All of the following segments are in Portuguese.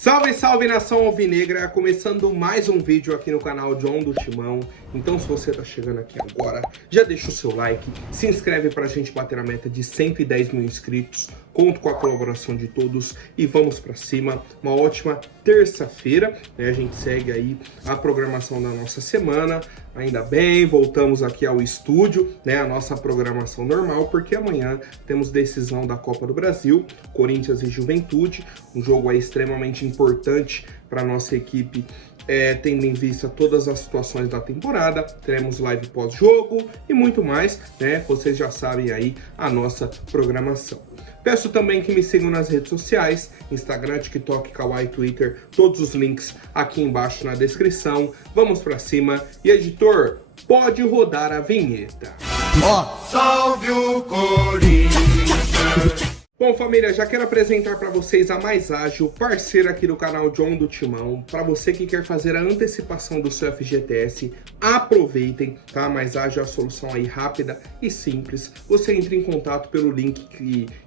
Salve, salve nação alvinegra, começando mais um vídeo aqui no canal John do Timão. Então se você tá chegando aqui agora, já deixa o seu like, se inscreve pra gente bater a meta de 110 mil inscritos, conto com a colaboração de todos e vamos pra cima. Uma ótima terça-feira, né? A gente segue aí a programação da nossa semana, ainda bem, voltamos aqui ao estúdio, né? A nossa programação normal, porque amanhã temos decisão da Copa do Brasil, Corinthians e Juventude, um jogo aí extremamente importante para nossa equipe, tendo em vista todas as situações da temporada. Teremos live pós-jogo e muito mais, né? Vocês já sabem aí a nossa programação. Peço também que me sigam nas redes sociais, Instagram, TikTok, Kawaii, Twitter, todos os links aqui embaixo na descrição. Vamos pra cima e, editor, pode rodar a vinheta. Salve o Corinthians! Bom, família, já quero apresentar para vocês a Mais Ágil, parceira aqui do canal John do Timão. Para você que quer fazer a antecipação do seu FGTS, aproveitem, tá? A Mais Ágil é a solução aí rápida e simples. Você entra em contato pelo link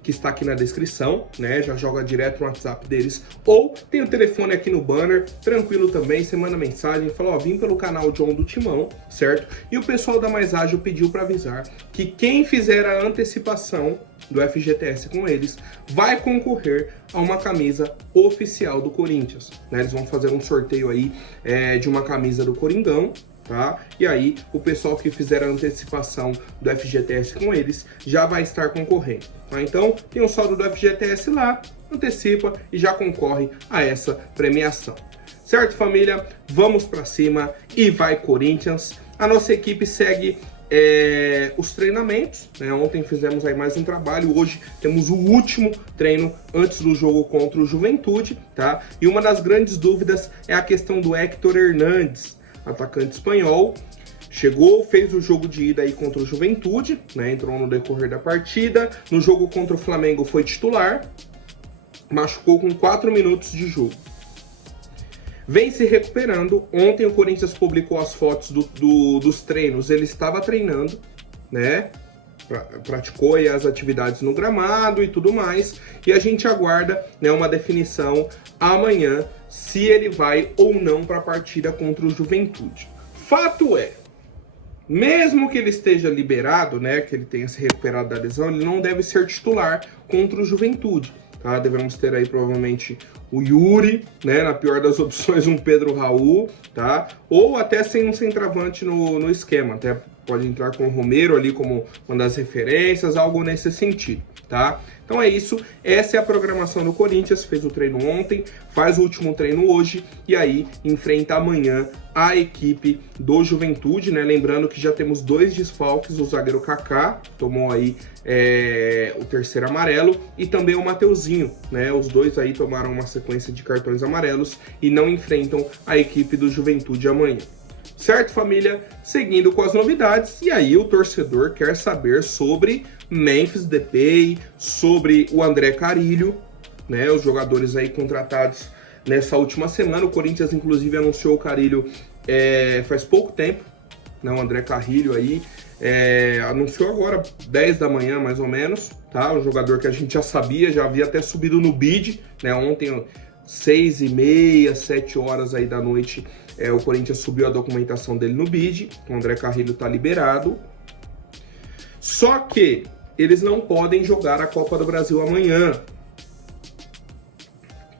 que está aqui na descrição, né? Já joga direto no WhatsApp deles. Ou tem o telefone aqui no banner, tranquilo também. Você manda mensagem, fala, ó, vim pelo canal John do Timão, certo? E o pessoal da Mais Ágil pediu para avisar que quem fizer a antecipação do FGTS com eles, vai concorrer a uma camisa oficial do Corinthians, né? Eles vão fazer um sorteio aí de uma camisa do Coringão, tá? E aí o pessoal que fizer a antecipação do FGTS com eles já vai estar concorrendo, tá? Então tem um saldo do FGTS lá, antecipa e já concorre a essa premiação. Certo, família? Vamos pra cima e vai Corinthians! A nossa equipe segue os treinamentos, né? Ontem fizemos aí mais um trabalho, hoje temos o último treino antes do jogo contra o Juventude, tá? E uma das grandes dúvidas é a questão do Héctor Hernández, atacante espanhol. Chegou, fez o jogo de ida aí contra o Juventude, né? Entrou no decorrer da partida. No jogo contra o Flamengo foi titular, machucou com 4 minutos de jogo. Vem se recuperando. Ontem o Corinthians publicou as fotos dos treinos. Ele estava treinando, né? Praticou aí as atividades no gramado e tudo mais. E a gente aguarda, né, uma definição amanhã se ele vai ou não para a partida contra o Juventude. Fato é, mesmo que ele esteja liberado, né, que ele tenha se recuperado da lesão, ele não deve ser titular contra o Juventude. Tá? Devemos ter aí provavelmente o Yuri, né? Na pior das opções, um Pedro Raul, tá? Ou até sem um centroavante no esquema. Até pode entrar com o Romero ali como uma das referências, algo nesse sentido, tá? Então é isso, essa é a programação do Corinthians, fez o treino ontem, faz o último treino hoje e aí enfrenta amanhã a equipe do Juventude, né? Lembrando que já temos 2 desfalques, o zagueiro Kaká tomou aí o terceiro amarelo e também o Mateuzinho, né? Os dois aí tomaram uma sequência de cartões amarelos e não enfrentam a equipe do Juventude amanhã. Certo, família? Seguindo com as novidades, e aí o torcedor quer saber sobre Memphis Depay, sobre o André Carrilho, né? Os jogadores aí contratados nessa última semana. O Corinthians, inclusive, anunciou o Carrilho faz pouco tempo, né? O André Carrilho aí anunciou agora, 10 da manhã, mais ou menos, tá? Um jogador que a gente já sabia, já havia até subido no bid, né? Ontem, 6h30, 7 horas aí da noite, o Corinthians subiu a documentação dele no bid, o André Carrilho tá liberado. Só que eles não podem jogar a Copa do Brasil amanhã.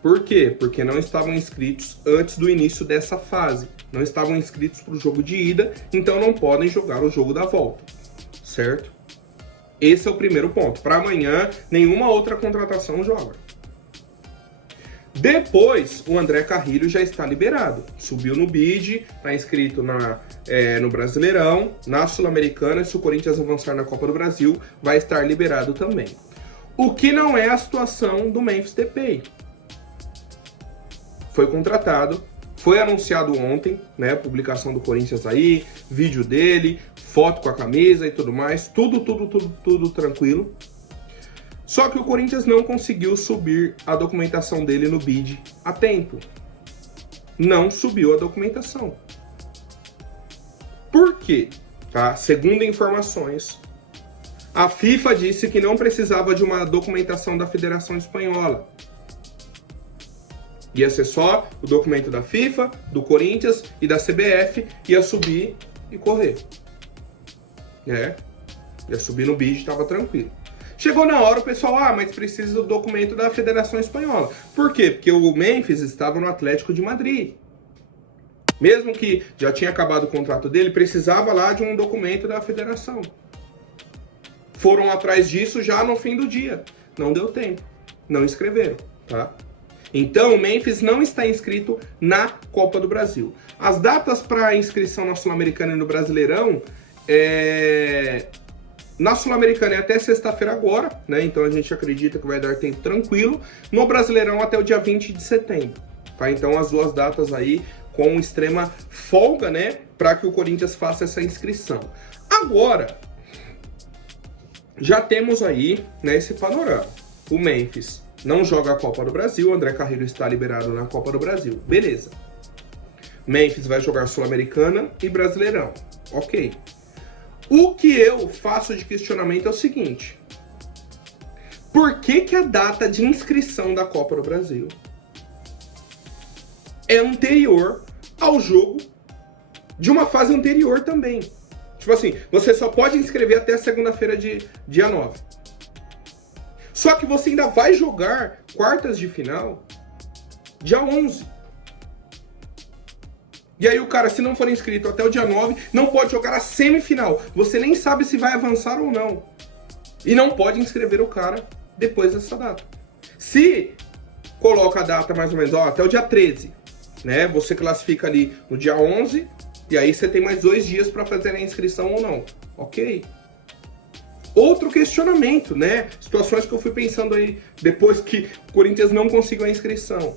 Por quê? Porque não estavam inscritos antes do início dessa fase. Não estavam inscritos para o jogo de ida, então não podem jogar o jogo da volta, certo? Esse é o primeiro ponto. Para amanhã, nenhuma outra contratação joga. Depois, o André Carrilho já está liberado. Subiu no bid, está inscrito no Brasileirão, na Sul-Americana, se o Corinthians avançar na Copa do Brasil, vai estar liberado também. O que não é a situação do Memphis Depay. Foi contratado, foi anunciado ontem, né? Publicação do Corinthians aí, vídeo dele, foto com a camisa e tudo mais, tudo tranquilo. Só que o Corinthians não conseguiu subir a documentação dele no bid a tempo. Não subiu a documentação. Por quê? Tá? Segundo informações, a FIFA disse que não precisava de uma documentação da Federação Espanhola. Ia ser só o documento da FIFA, do Corinthians e da CBF, ia subir e correr. Ia subir no bid, tava tranquilo. Chegou na hora o pessoal, mas precisa do documento da Federação Espanhola. Por quê? Porque o Memphis estava no Atlético de Madrid. Mesmo que já tinha acabado o contrato dele, precisava lá de um documento da federação. Foram atrás disso já no fim do dia. Não deu tempo. Não inscreveram, tá? Então, o Memphis não está inscrito na Copa do Brasil. As datas para inscrição na Sul-Americana e no Brasileirão, na Sul-Americana é até sexta-feira agora, né? Então a gente acredita que vai dar tempo tranquilo. No Brasileirão até o dia 20 de setembro, tá? Então as duas datas aí com extrema folga, né? Para que o Corinthians faça essa inscrição. Agora, já temos aí, né, esse panorama. O Memphis não joga a Copa do Brasil, o André Carrillo está liberado na Copa do Brasil. Beleza. Memphis vai jogar Sul-Americana e Brasileirão. Ok. O que eu faço de questionamento é o seguinte. Por que a data de inscrição da Copa do Brasil é anterior ao jogo de uma fase anterior também? Tipo assim, você só pode inscrever até segunda-feira de dia 9. Só que você ainda vai jogar quartas de final dia 11. E aí o cara, se não for inscrito até o dia 9, não pode jogar a semifinal. Você nem sabe se vai avançar ou não. E não pode inscrever o cara depois dessa data. Se coloca a data mais ou menos, até o dia 13, né? Você classifica ali no dia 11, e aí você tem mais 2 dias para fazer a inscrição ou não. Ok. Outro questionamento, né? Situações que eu fui pensando aí depois que o Corinthians não conseguiu a inscrição.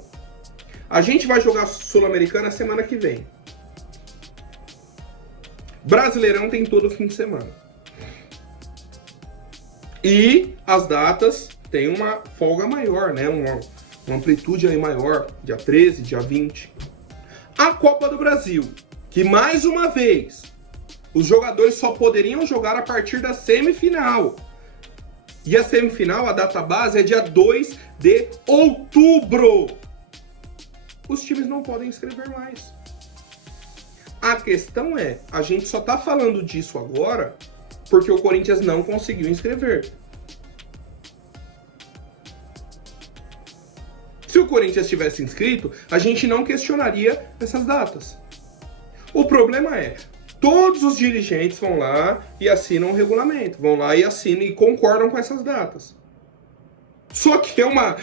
A gente vai jogar Sul-Americana semana que vem. Brasileirão tem todo fim de semana. E as datas têm uma folga maior, né? Uma amplitude aí maior, dia 13, dia 20. A Copa do Brasil, que mais uma vez os jogadores só poderiam jogar a partir da semifinal. E a semifinal, a data base, é dia 2 de outubro. Os times não podem inscrever mais. A questão é, a gente só tá falando disso agora porque o Corinthians não conseguiu inscrever. Se o Corinthians tivesse inscrito, a gente não questionaria essas datas. O problema é, todos os dirigentes vão lá e assinam o regulamento, vão lá e assinam e concordam com essas datas. Só que é uma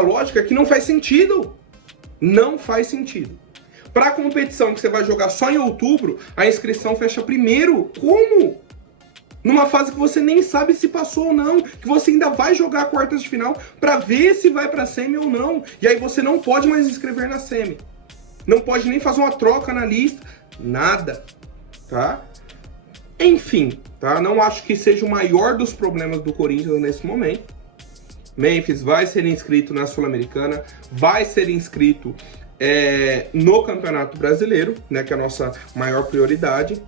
lógica que não faz sentido. Não faz sentido. Para a competição que você vai jogar só em outubro, a inscrição fecha primeiro. Como? Numa fase que você nem sabe se passou ou não, que você ainda vai jogar quartas de final para ver se vai para semi ou não. E aí você não pode mais inscrever na semi. Não pode nem fazer uma troca na lista. Nada. Tá? Enfim, tá? Não acho que seja o maior dos problemas do Corinthians nesse momento. Memphis vai ser inscrito na Sul-Americana, vai ser inscrito no Campeonato Brasileiro, né, que é a nossa maior prioridade.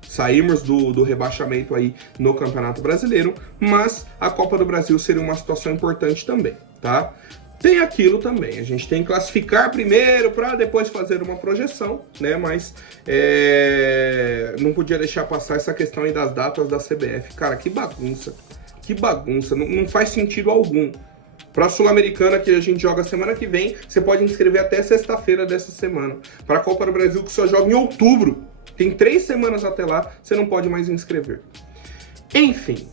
Saímos do rebaixamento aí no Campeonato Brasileiro, mas a Copa do Brasil seria uma situação importante também, tá? Tem aquilo também, a gente tem que classificar primeiro para depois fazer uma projeção, né? Mas não podia deixar passar essa questão aí das datas da CBF. Cara, que bagunça. Que bagunça, não faz sentido algum. Para a Sul-Americana, que a gente joga semana que vem, você pode inscrever até sexta-feira dessa semana. Para a Copa do Brasil, que só joga em outubro, tem 3 semanas até lá, você não pode mais inscrever. Enfim,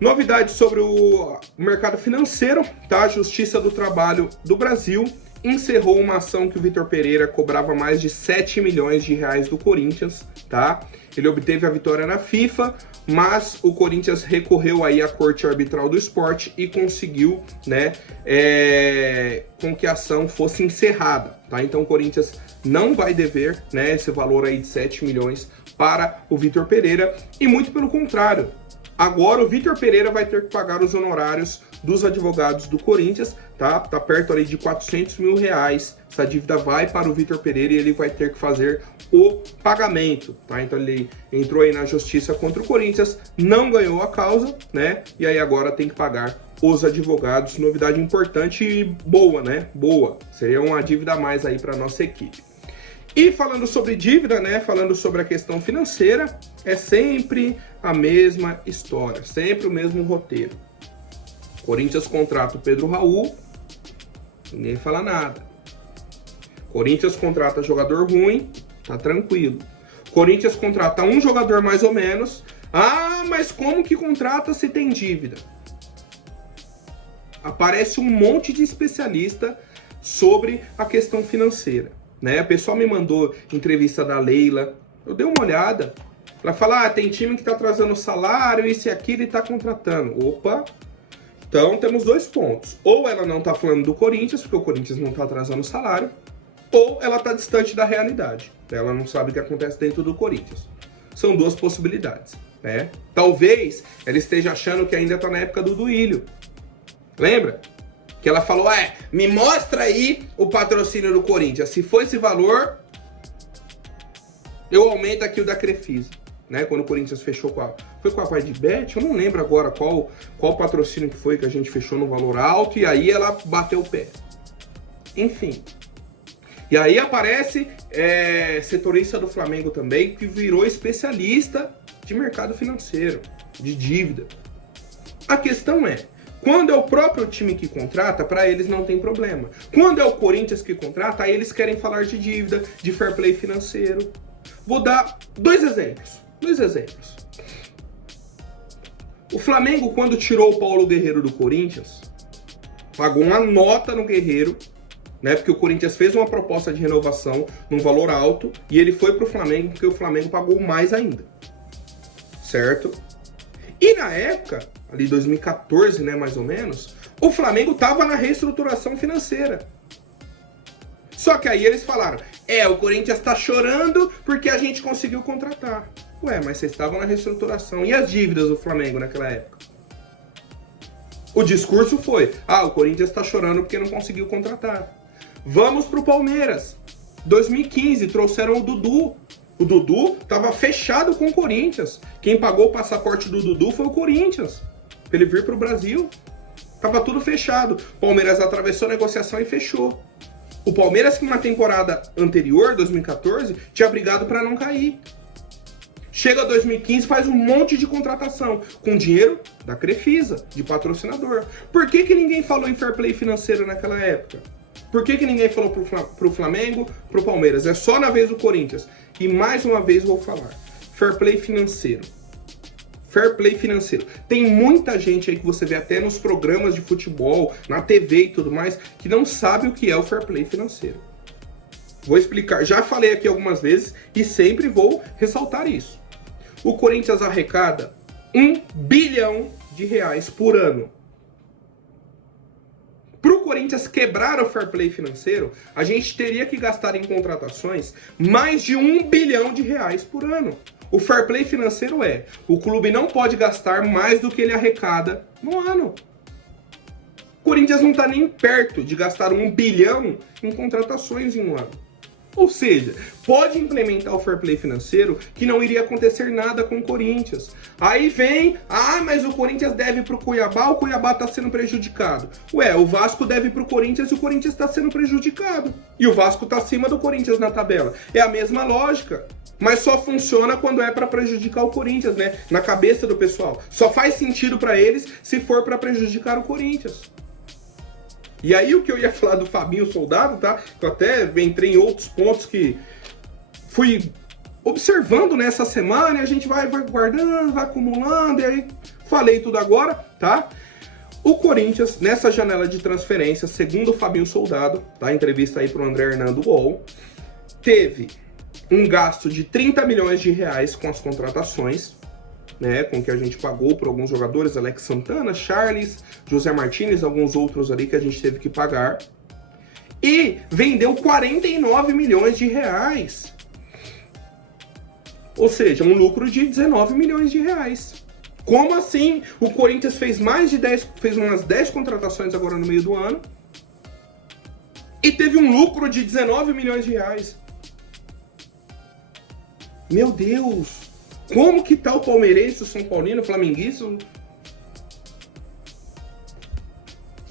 novidades sobre o mercado financeiro, tá? A Justiça do Trabalho do Brasil encerrou uma ação que o Vitor Pereira cobrava mais de 7 milhões de reais do Corinthians, tá? Ele obteve a vitória na FIFA, mas o Corinthians recorreu aí à Corte Arbitral do Esporte e conseguiu, né, com que a ação fosse encerrada, tá? Então o Corinthians não vai dever, né, esse valor aí de 7 milhões para o Vitor Pereira, e muito pelo contrário. Agora o Vitor Pereira vai ter que pagar os honorários dos advogados do Corinthians, tá? Tá perto ali de 400 mil reais. Essa dívida vai para o Vitor Pereira e ele vai ter que fazer o pagamento, tá? Então ele entrou aí na justiça contra o Corinthians, não ganhou a causa, né? E aí agora tem que pagar os advogados. Novidade importante e boa, né? Boa. Seria uma dívida a mais aí para nossa equipe. E falando sobre dívida, né? Falando sobre a questão financeira, é sempre a mesma história, sempre o mesmo roteiro. Corinthians contrata o Pedro Raul, ninguém fala nada. Corinthians contrata jogador ruim, tá tranquilo. Corinthians contrata um jogador mais ou menos. Ah, mas como que contrata se tem dívida? Aparece um monte de especialista sobre a questão financeira, né? A pessoa me mandou entrevista da Leila, eu dei uma olhada. Ela fala, tem time que tá atrasando o salário, isso e aquilo e tá contratando. Opa! Então temos 2 pontos. Ou ela não tá falando do Corinthians, porque o Corinthians não tá atrasando o salário, ou ela tá distante da realidade. Ela não sabe o que acontece dentro do Corinthians. São 2 possibilidades, né? Talvez ela esteja achando que ainda tá na época do Duílio. Lembra? Que ela falou, me mostra aí o patrocínio do Corinthians. Se for esse valor, eu aumento aqui o da Crefisa. Né? Quando o Corinthians fechou com a... Foi com a Vaidbet? Eu não lembro agora qual patrocínio que foi que a gente fechou no valor alto. E aí ela bateu o pé. Enfim. E aí aparece setorista do Flamengo também, que virou especialista de mercado financeiro, de dívida. A questão é, quando é o próprio time que contrata, para eles não tem problema. Quando é o Corinthians que contrata, aí eles querem falar de dívida, de fair play financeiro. Vou dar 2 exemplos. 2 exemplos. O Flamengo, quando tirou o Paulo Guerreiro do Corinthians, pagou uma nota no Guerreiro, né? Porque o Corinthians fez uma proposta de renovação num valor alto e ele foi pro Flamengo porque o Flamengo pagou mais ainda. Certo? E na época, ali 2014, né, mais ou menos, o Flamengo tava na reestruturação financeira. Só que aí eles falaram, o Corinthians tá chorando porque a gente conseguiu contratar. Ué, mas vocês estavam na reestruturação. E as dívidas do Flamengo naquela época? O discurso foi, o Corinthians tá chorando porque não conseguiu contratar. Vamos pro Palmeiras. 2015, trouxeram o Dudu. O Dudu tava fechado com o Corinthians. Quem pagou o passaporte do Dudu foi o Corinthians. Pra ele vir pro Brasil. Tava tudo fechado. O Palmeiras atravessou a negociação e fechou. O Palmeiras, que na temporada anterior, 2014, tinha brigado para não cair. Chega 2015, faz um monte de contratação com dinheiro da Crefisa, de patrocinador. Por que ninguém falou em fair play financeiro naquela época? Por que ninguém falou pro Flamengo, pro Palmeiras? É só na vez do Corinthians. E mais uma vez vou falar. Fair play financeiro. Fair play financeiro. Tem muita gente aí que você vê até nos programas de futebol, na TV e tudo mais, que não sabe o que é o fair play financeiro. Vou explicar. Já falei aqui algumas vezes e sempre vou ressaltar isso. O Corinthians arrecada R$1 bilhão por ano. Para o Corinthians quebrar o fair play financeiro, a gente teria que gastar em contratações mais de R$1 bilhão por ano. O fair play financeiro o clube não pode gastar mais do que ele arrecada no ano. O Corinthians não está nem perto de gastar R$1 bilhão em contratações em um ano. Ou seja, pode implementar o fair play financeiro que não iria acontecer nada com o Corinthians. Aí vem, mas o Corinthians deve pro Cuiabá, o Cuiabá tá sendo prejudicado. O Vasco deve pro Corinthians e o Corinthians tá sendo prejudicado. E o Vasco tá acima do Corinthians na tabela. É a mesma lógica. Mas só funciona quando é para prejudicar o Corinthians, né? Na cabeça do pessoal. Só faz sentido para eles se for para prejudicar o Corinthians. E aí o que eu ia falar do Fabinho Soldado, tá? Eu até entrei em outros pontos que fui observando nessa semana e a gente vai guardando, vai acumulando, e aí falei tudo agora, tá? O Corinthians, nessa janela de transferência, segundo o Fabinho Soldado, tá? Entrevista aí pro André Hernando UOL, teve um gasto de R$30 milhões com as contratações, né, com que a gente pagou por alguns jogadores, Alex Santana, Charles, José Martinez, alguns outros ali que a gente teve que pagar. E vendeu R$49 milhões. Ou seja, um lucro de R$19 milhões. Como assim? O Corinthians fez fez umas 10 contratações agora no meio do ano e teve um lucro de R$19 milhões. Meu Deus! Como que tá o palmeirense, o São Paulino, o flamenguista?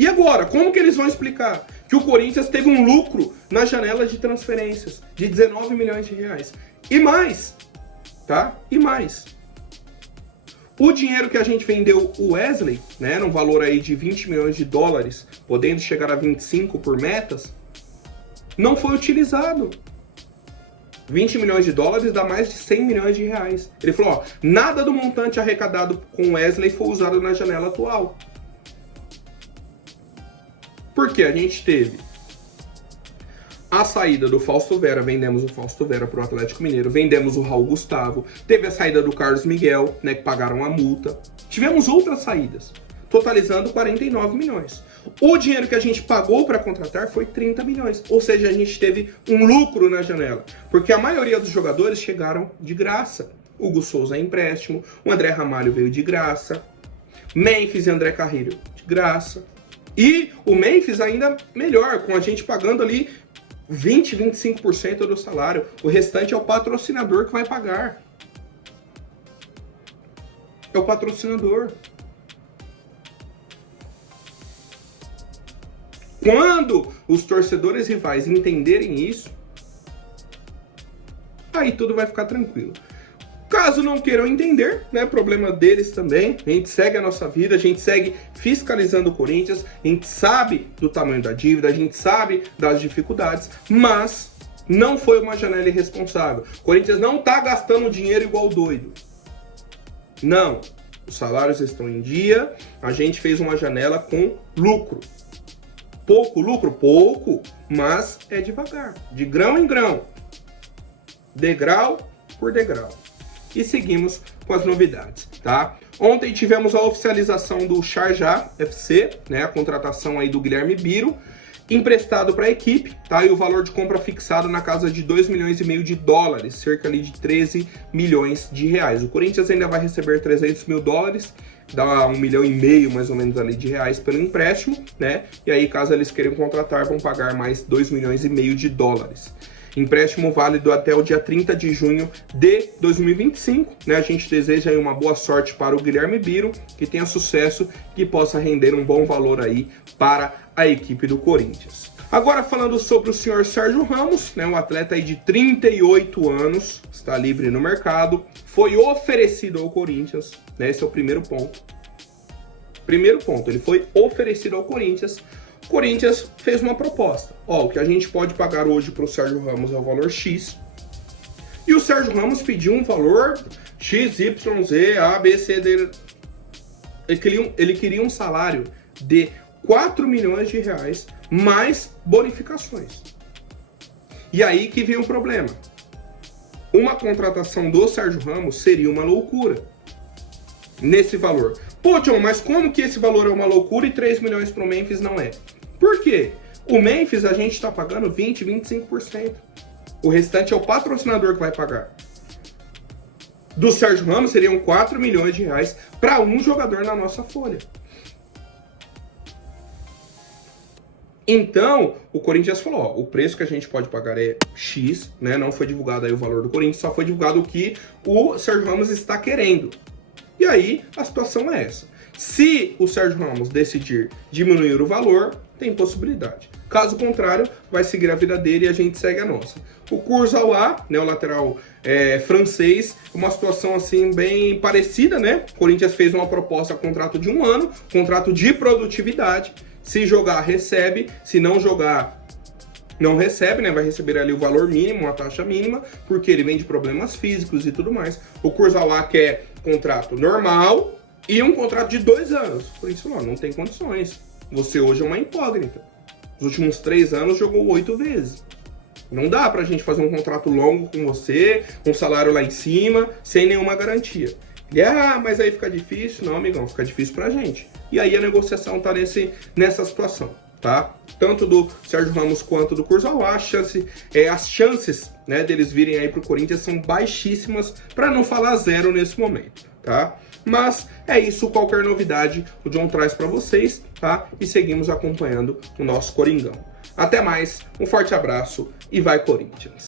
E agora, como que eles vão explicar que o Corinthians teve um lucro na janela de transferências de 19 milhões de reais? E mais, tá? E mais. O dinheiro que a gente vendeu o Wesley, né, num valor aí de 20 milhões de dólares, podendo chegar a 25 por metas, não foi utilizado. 20 milhões de dólares dá mais de 100 milhões de reais. Ele falou, ó, nada do montante arrecadado com o Wesley foi usado na janela atual. Porque a gente teve a saída do Fausto Vera, vendemos o Fausto Vera para o Atlético Mineiro, vendemos o Raul Gustavo, teve a saída do Carlos Miguel, né, que pagaram a multa. Tivemos outras saídas, totalizando 49 milhões. O dinheiro que a gente pagou para contratar foi 30 milhões, ou seja, a gente teve um lucro na janela, porque a maioria dos jogadores chegaram de graça. Hugo Souza é empréstimo, o André Ramalho veio de graça, Memphis e André Carrilho de graça. E o Memphis ainda melhor, com a gente pagando ali 20, 25% do salário. O restante é o patrocinador que vai pagar. É o patrocinador. Quando os torcedores rivais entenderem isso, aí tudo vai ficar tranquilo. Caso não queiram entender, né, problema deles também. A gente segue a nossa vida, a gente segue fiscalizando o Corinthians, a gente sabe do tamanho da dívida, a gente sabe das dificuldades, mas não foi uma janela irresponsável. O Corinthians não tá gastando dinheiro igual doido. Não. Os salários estão em dia, a gente fez uma janela com lucro. Pouco lucro? Pouco, mas é devagar, de grão em grão, degrau por degrau. E seguimos com as novidades, tá? Ontem tivemos a oficialização do Sharjah FC, né? A contratação aí do Guilherme Biro, emprestado para a equipe, tá? E o valor de compra fixado na casa de 2,5 milhões de dólares, cerca ali de 13 milhões de reais. O Corinthians ainda vai receber 300 mil dólares, dá 1,5 milhão mais ou menos ali de reais pelo empréstimo, né? E aí, caso eles queiram contratar, vão pagar mais 2,5 milhões de dólares. Empréstimo válido até o dia 30 de junho de 2025, né? A gente deseja aí uma boa sorte para o Guilherme Biro, que tenha sucesso, que possa render um bom valor aí para a equipe do Corinthians. Agora falando sobre o senhor Sérgio Ramos, né? Um atleta aí de 38 anos, está livre no mercado, foi oferecido ao Corinthians, né? Esse é o primeiro ponto. Primeiro ponto, ele foi oferecido ao Corinthians. O Corinthians fez uma proposta. Ó, o que a gente pode pagar hoje para o Sérgio Ramos é o valor X. E o Sérgio Ramos pediu um valor X, Y, Z, A, B, C, D. Ele queria um salário de 4 milhões de reais mais bonificações. E aí que vem o problema. Uma contratação do Sérgio Ramos seria uma loucura nesse valor. Pô, John, mas como que esse valor é uma loucura e 3 milhões para o Memphis não é? Por quê? O Memphis a gente está pagando 20, 25%. O restante é o patrocinador que vai pagar. Do Sérgio Ramos seriam 4 milhões de reais para um jogador na nossa folha. Então, o Corinthians falou, ó, o preço que a gente pode pagar é X, né? Não foi divulgado aí o valor do Corinthians, só foi divulgado o que o Sérgio Ramos está querendo. E aí, a situação é essa. Se o Sérgio Ramos decidir diminuir o valor, tem possibilidade. Caso contrário, vai seguir a vida dele e a gente segue a nossa. O Kurzawa, né, o lateral francês, uma situação assim bem parecida, né? O Corinthians fez uma proposta, contrato de 1 ano, contrato de produtividade. Se jogar, recebe. Se não jogar, não recebe, né? Vai receber ali o valor mínimo, uma taxa mínima, porque ele vem de problemas físicos e tudo mais. O Kurzawa quer contrato normal e um contrato de 2 anos. Por isso, não tem condições. Você hoje é uma incógnita. Nos últimos 3 anos jogou 8 vezes. Não dá pra gente fazer um contrato longo com você, um salário lá em cima, sem nenhuma garantia. E, mas aí fica difícil. Não, amigão, fica difícil pra gente. E aí a negociação tá nessa situação, tá? Tanto do Sérgio Ramos quanto do Kurzawa, as chances, né, deles virem aí pro Corinthians são baixíssimas, para não falar zero nesse momento, tá? Mas é isso, qualquer novidade o John traz para vocês, tá? E seguimos acompanhando o nosso Coringão. Até mais, um forte abraço e vai Corinthians!